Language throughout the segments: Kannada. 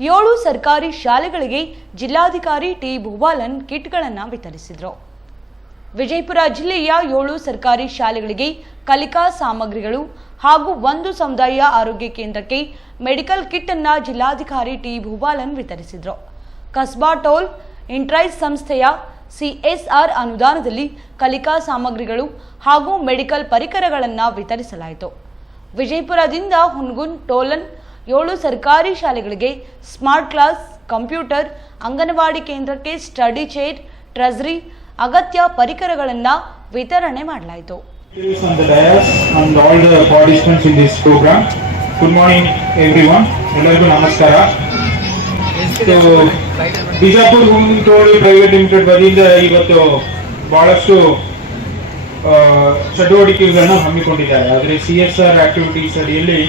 ಏಳು ಸರ್ಕಾರಿ ಶಾಲೆಗಳಿಗೆ ಜಿಲ್ಲಾಧಿಕಾರಿ ಟಿ ಭೂಬಾಲನ್ ಕಿಟ್ಗಳನ್ನು ವಿತರಿಸಿದರು. ವಿಜಯಪುರ ಜಿಲ್ಲೆಯ ಏಳು ಸರ್ಕಾರಿ ಶಾಲೆಗಳಿಗೆ ಕಲಿಕಾ ಸಾಮಗ್ರಿಗಳು ಹಾಗೂ ಒಂದು ಸಮುದಾಯ ಆರೋಗ್ಯ ಕೇಂದ್ರಕ್ಕೆ ಮೆಡಿಕಲ್ ಕಿಟ್ ಅನ್ನ ಜಿಲ್ಲಾಧಿಕಾರಿ ಟಿ ಭೂಬಾಲನ್ ವಿತರಿಸಿದರು. ಕಸ್ಬಾ ಟೋಲ್ ಇಂಟ್ರೈಸ್ ಸಂಸ್ಥೆಯ ಸಿಎಸ್ಆರ್ ಅನುದಾನದಲ್ಲಿ ಕಲಿಕಾ ಸಾಮಗ್ರಿಗಳು ಹಾಗೂ ಮೆಡಿಕಲ್ ಪರಿಕರಗಳನ್ನು ವಿತರಿಸಲಾಯಿತು. ವಿಜಯಪುರದಿಂದ ಹುನ್ಗುನ್ ಟೋಲನ್ ಏಳು ಸರ್ಕಾರಿ ಶಾಲೆಗಳಿಗೆ ಸ್ಮಾರ್ಟ್ ಕ್ಲಾಸ್, ಕಂಪ್ಯೂಟರ್, ಅಂಗನವಾಡಿ ಕೇಂದ್ರಕ್ಕೆ ಸ್ಟಡಿ ಚೇರ್ ಟ್ರೆಜರಿ ಅಗತ್ಯ ಪರಿಕರಗಳನ್ನು ವಿತರಣೆ ಮಾಡಲಾಯಿತು. Good morning everyone. ಎಲ್ಲರಿಗೂ ನಮಸ್ಕಾರ. ಬಿಜಾಪುರ್ ಗುಂಟೋಳಿ ಪ್ರೈವೇಟ್ ಲಿಮಿಟೆಡ್ ವತಿಯಿಂದ ಇವತ್ತು ಬಹಳಷ್ಟು ಚಟುವಟಿಕೆಗಳನ್ನು ಹಮ್ಮಿಕೊಂಡಿದ್ದಾರೆ. ಆದರೆ ಸಿ ಎಸ್ ಆರ್ ಆಕ್ಟಿವಿಟೀಸ್ ಅಡಿಯಲ್ಲಿ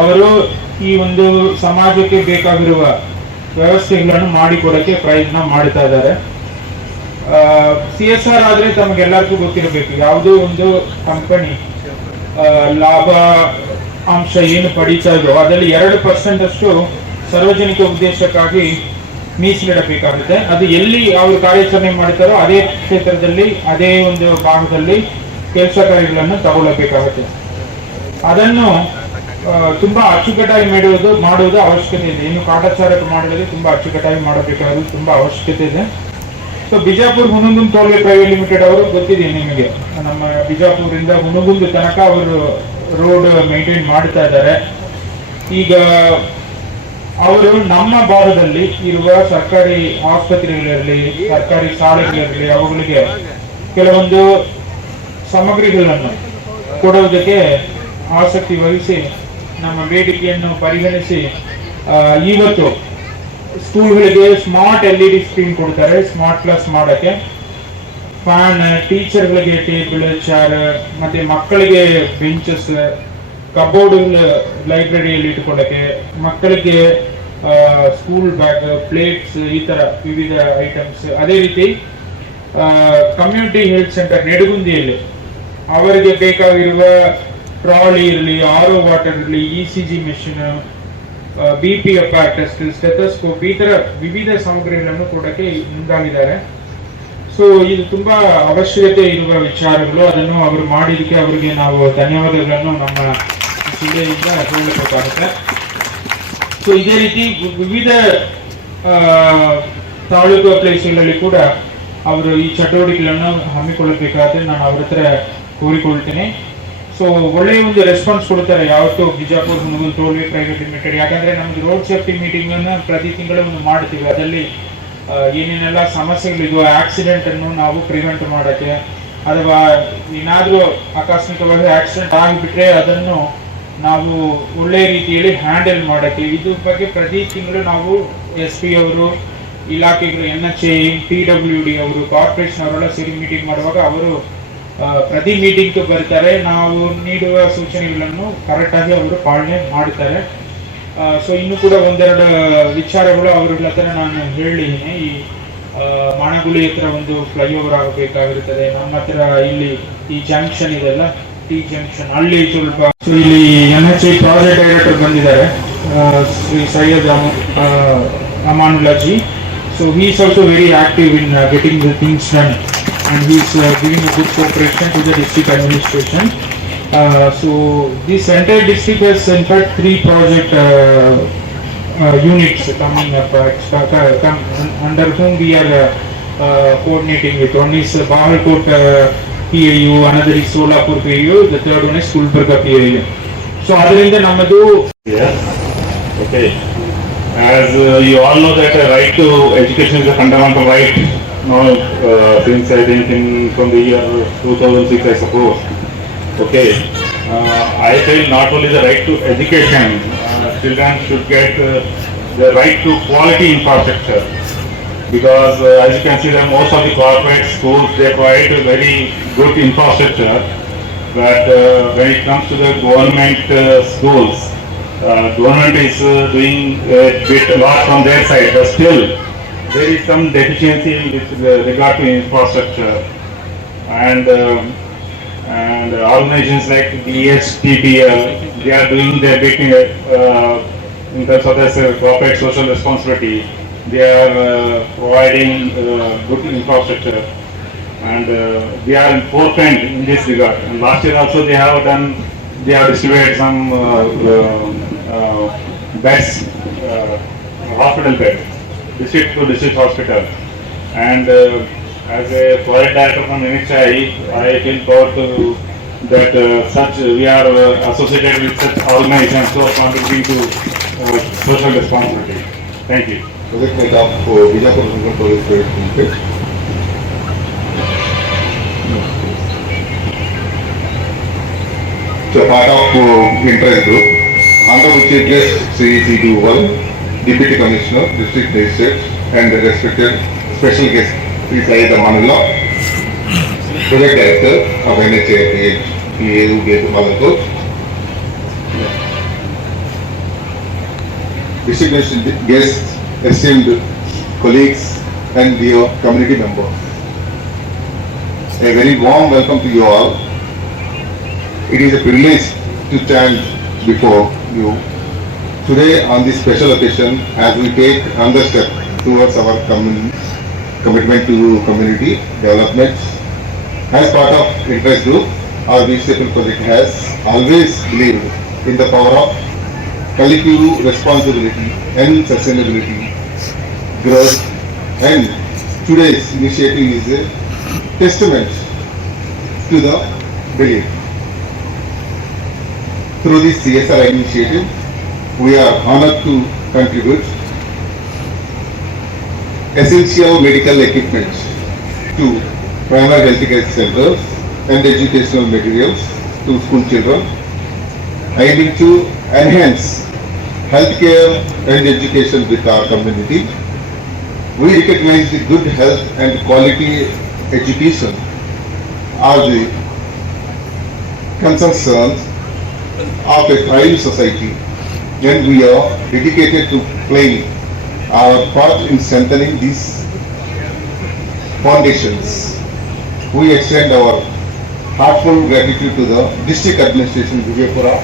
ಅವರು ಈ ಒಂದು ಸಮಾಜಕ್ಕೆ ಬೇಕಾಗಿರುವ ವ್ಯವಸ್ಥೆಗಳನ್ನು ಮಾಡಿಕೊಡಕ್ಕೆ ಪ್ರಯತ್ನ ಮಾಡ್ತಾ ಇದ್ದಾರೆ. ಸಿ ಎಸ್ ಆರ್ ಆದ್ರೆ ತಮಗೆಲ್ಲರಿಗೂ ಗೊತ್ತಿರಬೇಕು, ಯಾವುದೇ ಒಂದು ಕಂಪನಿ ಲಾಭ ಅಂಶ ಏನು ಪಡೀತಾ ಇದೋ ಅದರಲ್ಲಿ ಎರಡು ಪರ್ಸೆಂಟ್ ಅಷ್ಟು ಸಾರ್ವಜನಿಕ ಉದ್ದೇಶಕ್ಕಾಗಿ ಮೀಸಲಿಡಬೇಕಾಗುತ್ತೆ. ಅದು ಎಲ್ಲಿ ಅವರು ಕಾರ್ಯಾಚರಣೆ ಮಾಡ್ತಾರೋ ಅದೇ ಕ್ಷೇತ್ರದಲ್ಲಿ, ಅದೇ ಒಂದು ಭಾಗದಲ್ಲಿ ಕೆಲಸ ಕಾರ್ಯಗಳನ್ನು ತಗೊಳ್ಳಬೇಕಾಗುತ್ತೆ. ಅದನ್ನು ತುಂಬಾ ಅಚ್ಚುಕಟ್ಟಾಗಿ ಮಾಡುವುದು ಮಾಡುವುದು ಅವಶ್ಯಕತೆ ಇದೆ. ಇನ್ನು ಕಾಟಾಚಾರಕ್ಕೆ ಮಾಡಿದರೆ ತುಂಬಾ ಅಚ್ಚುಕಟ್ಟಾಗಿ ಮಾಡಬೇಕಾದ್ರು ತುಂಬಾ ಅವಶ್ಯಕತೆ ಇದೆ. So Bijapur Hungund tollway private limited ಅವರು ಗೊತ್ತಿದೆ ನಿಮಗೆ. ನಮ್ಮ ಬಿಜಾಪುರಿಂದ ಹುನಗುಂದ್ ತನಕ ಅವರು ರೋಡ್ ಮೇಂಟೈನ್ ಮಾಡ್ತಾ ಇದ್ದಾರೆ. ಈಗ ಅವರು ನಮ್ಮ ಭಾಗದಲ್ಲಿ ಇರುವ ಸರ್ಕಾರಿ ಆಸ್ಪತ್ರೆಗಳಿರಲಿ, ಸರ್ಕಾರಿ ಶಾಲೆಗಳಿರಲಿ, ಅವುಗಳಿಗೆ ಕೆಲವೊಂದು ಸಾಮಗ್ರಿಗಳನ್ನು ಕೊಡುವುದಕ್ಕೆ ಆಸಕ್ತಿ ವಹಿಸಿ ನಮ್ಮ ಬೇಡಿಕೆಯನ್ನು ಪರಿಗಣಿಸಿ ಇವತ್ತು ಸ್ಕೂಲ್ಗಳಿಗೆ smart L E D screen ಕೊಡ್ತಾರೆ, ಸ್ಮಾರ್ಟ್ ಕ್ಲಾಸ್ ಮಾಡೋಕ್ಕೆ. ಫ್ಯಾನ್, ಟೀಚರ್ಗಳಿಗೆ ಟೇಬಲ್, ಚೇರ್, ಮತ್ತೆ ಮಕ್ಕಳಿಗೆ ಬೆಂಚಸ್, ಕಬೋರ್ಡ್ ಲೈಬ್ರರಿಯಲ್ಲಿ ಇಟ್ಕೊಳ್ಳೋಕ್ಕೆ, ಮಕ್ಕಳಿಗೆ ಸ್ಕೂಲ್ ಬ್ಯಾಗ್, ಪ್ಲೇಟ್ಸ್, ಈ ತರ ವಿವಿಧ ಐಟಮ್ಸ್. ಅದೇ ರೀತಿ ಕಮ್ಯುನಿಟಿ ಹೆಲ್ತ್ ಸೆಂಟರ್, ನೆಡಗುಂದಿಯಲ್ಲಿ ಅವರಿಗೆ ಬೇಕಾಗಿರುವ ಟ್ರಾಲಿ ಇರಲಿ ಆರೋ ವಾಟರ್ ಇರಲಿ E C G machine B P test stethoscope ಈ ತರ ವಿವಿಧ ಸಾಮಗ್ರಿಗಳನ್ನು ಕೊಡಕ್ಕೆ ಮುಂದಾಗಿದ್ದಾರೆ. ಸೊ ಇದು ತುಂಬಾ ಅವಶ್ಯಕತೆ ಇರುವ ವಿಚಾರಗಳು. ಅದನ್ನು ಅವರು ಮಾಡಿದಕ್ಕೆ ಅವರಿಗೆ ನಾವು ಧನ್ಯವಾದಗಳನ್ನು ನಮ್ಮ ಜಿಲ್ಲೆಯಿಂದ ಹೇಳಬೇಕಾಗುತ್ತೆ. ಸೊ ಇದೇ ರೀತಿ ವಿವಿಧ ತಾಲೂಕು ಪ್ಲೇಸ್ಗಳಲ್ಲಿ ಕೂಡ ಅವರು ಈ ಚಟುವಟಿಕೆಗಳನ್ನು ಹಮ್ಮಿಕೊಳ್ಳಬೇಕಾದ್ರೆ ನಾನು ಅವ್ರ ಹತ್ರ ಕೋರಿಕೊಳ್ತೀನಿ. ಸೊ ಒಳ್ಳೆಯ ಒಂದು ರೆಸ್ಪಾನ್ಸ್ ಕೊಡ್ತಾರೆ ಯಾವತ್ತೂ Bijapur Hungund tollway private limited ಯಾಕಂದ್ರೆ ನಮ್ದು ರೋಡ್ ಸೇಫ್ಟಿ ಮೀಟಿಂಗ್ ಅನ್ನ ಪ್ರತಿ ತಿಂಗಳು ಒಂದು ಮಾಡ್ತೀವಿ. ಅದರಲ್ಲಿ ಏನೇನೆಲ್ಲ ಆಕ್ಸಿಡೆಂಟ್ ಅನ್ನು ನಾವು ಪ್ರಿವೆಂಟ್ ಮಾಡಕ್ಕೆ, ಅಥವಾ ಏನಾದರೂ ಆಕಸ್ಮಿಕವಾಗಿ ಆಕ್ಸಿಡೆಂಟ್ ಆಗಿಬಿಟ್ರೆ ಅದನ್ನು ನಾವು ಒಳ್ಳೆ ರೀತಿಯಲ್ಲಿ ಹ್ಯಾಂಡಲ್ ಮಾಡಕ್ಕೆ, ಇದ್ರ ಬಗ್ಗೆ ಪ್ರತಿ ತಿಂಗಳು ನಾವು ಎಸ್ ಪಿ ಅವರು, ಇಲಾಖೆಗಳು N H A P W D ಅವರು ಕಾರ್ಪೊರೇಷನ್ ಅವರೆಲ್ಲ ಸೇರಿ ಮೀಟಿಂಗ್ ಮಾಡುವಾಗ ಅವರು ಪ್ರತಿ ಮೀಟಿಂಗ್ ಬರ್ತಾರೆ. ನಾವು ನೀಡುವ ಸೂಚನೆಗಳನ್ನು ಕರೆಕ್ಟಾಗಿ ಅವರು ಪಾಲನೆ ಮಾಡ್ತಾರೆ ಸೊ ಇನ್ನು ಕೂಡ ಒಂದೆರಡು ವಿಚಾರಗಳು ಅವ್ರ ಹತ್ರ ನಾನು ಹೇಳಿದ್ದೀನಿ. ಈ ಮಾಣಗುಳಿ ಹತ್ರ ಒಂದು ಫ್ಲೈಓವರ್ ಆಗಬೇಕಾಗಿರುತ್ತದೆ. ನಮ್ಮ ಹತ್ರ ಇಲ್ಲಿ ಈ ಜಂಕ್ಷನ್ ಇದೆಲ್ಲ. ಟಿ ಜಂಕ್ಷನ್ ಅಲ್ಲಿ ಸ್ವಲ್ಪ ಸೊ ಇಲ್ಲಿ ಎನ್ ಎಚ್ ಪ್ರಾಜೆಕ್ಟ್ ಡೈರೆಕ್ಟರ್ ಬಂದಿದ್ದಾರೆ. Shri Syed Amanullaji. So he is also very active in the things done. and he is uh, giving a good cooperation to the district administration. Uh, so this entire district has in fact three project uh, uh, units coming up uh, come, under whom we are uh, uh, coordinating with. One is Bahalkot uh, PAU, another is Solapur PAU, the third one is Kulburga PAU. So other than Namadu. Yeah. Okay. As uh, you all know that a right to education is a fundamental right Now, uh, since I think in from the year 2006, I suppose. Okay. Uh, I feel not only the right to education, uh, children should get uh, the right to quality infrastructure. Because uh, as you can see, that most of the corporate schools they provide a very good infrastructure. But uh, when it comes to the government uh, schools, uh, government is uh, doing a bit a lot from their side, but still there is some deficiency with uh, regard to infrastructure. And um, and organizations like DHTPL, they are doing their bit uh, in terms of their corporate social responsibility. They are uh, providing uh, good infrastructure and uh, they are in in this regard. And last year also they have done, they have distributed some uh, uh, uh, beds, uh, hospital beds, district to district hospital. And uh, as a project director from NHI, I feel proud to that uh, such we are uh, associated with such organizations who contributing to uh, social responsibility. Thank you. project of uh, Bijapur Rural Police Private Limited. So part of uh, interest group, Honorable Chief Guest Sri C. Duval, Deputy Commissioner, District Magistrate, and the respected special guest Sri Syed Amanullah, Project Director of NHA PAU Gate Malakot, District guests, esteemed colleagues, and dear community members. A very warm welcome to you all. It is a privilege to stand before you today on this special occasion as we take another step towards our commun- commitment to community development. As part of interest group, our vegetable project has always believed in the power of collective responsibility and sustainability, growth, and today's initiative is a testament to the belief. Through this CSR initiative, we are honored to contribute essential medical equipment to primary health care centers and educational materials to school children, aiming to enhance healthcare and education with our community. We recognize the good health and quality education are the concerns of a thriving society and we are dedicated to playing our part in strengthening these foundations. We extend our heartfelt gratitude to the district administration Vijaypura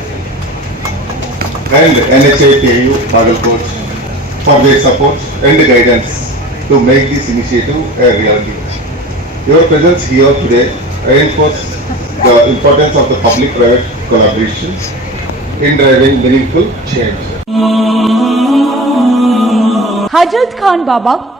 and NHA KU Nagalkot for their support and guidance to make this initiative a reality. Your presence here today reinforces the importance of the public-private collaboration in meaningful change. Hajat Khan Baba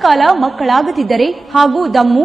ಕಾಲ ಮಕ್ಕಳಾಗದಿದ್ದರೆ ಹಾಗೂ ದಮ್ಮು